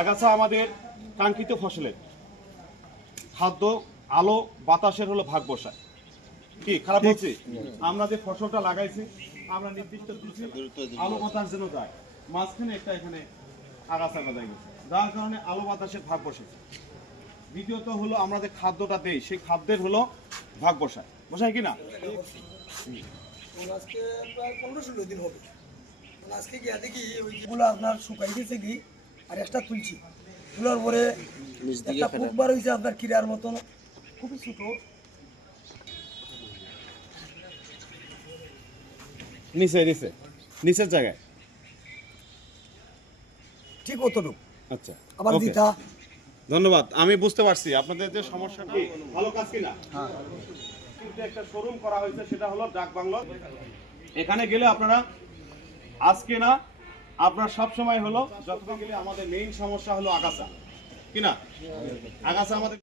আগাছা আমাদের কাঙ্ক্ষিত ফসলের খাদ্য, আলো, বাতাসের হলো ভাগ বসায়। কি, খারাপ হচ্ছে আমরা যে ফসলটা লাগাইছি, আমরা নির্দিষ্ট আলো বাতাস যেন যায়, মাঝখানে একটা এখানে আগাছা গজায় গেছে। যার কারণে আলো বাতাসের ভাগ বসেছে। দ্বিতীয়ত হলো আমরা যে খাদ্যটা দেই, সেই খাদ্যের হলো ভাগ বসায়। বসায় কি না? আজকে প্রায় পনেরো ষোলো দিন হবে। আজকে গিয়ে দেখি আপনার শুকাই গেছে কি আর একটা তুলছি। তোলার পরে একটা ফুটবার হয়েছে আপনার কিরার মতন। খুবই ছোটো। নিচে নিচে। নিচের জায়গায়? ঠিক অতটুক। আচ্ছা আবার. দিতা ধন্যবাদ। আমি বুঝতে পারছি আপনাদের যে সমস্যাটা ভালো কাজ কিনা? একটা শোরুম করা হয়েছে, সেটা হলো ডাক বাংলো। এখানে গেলে আপনারা, আজকে না, আপনার সব সময় হলো, যতক্ষণ গেলে আমাদের মেইন সমস্যা হলো আগাছা। কিনা আগাছা আমাদের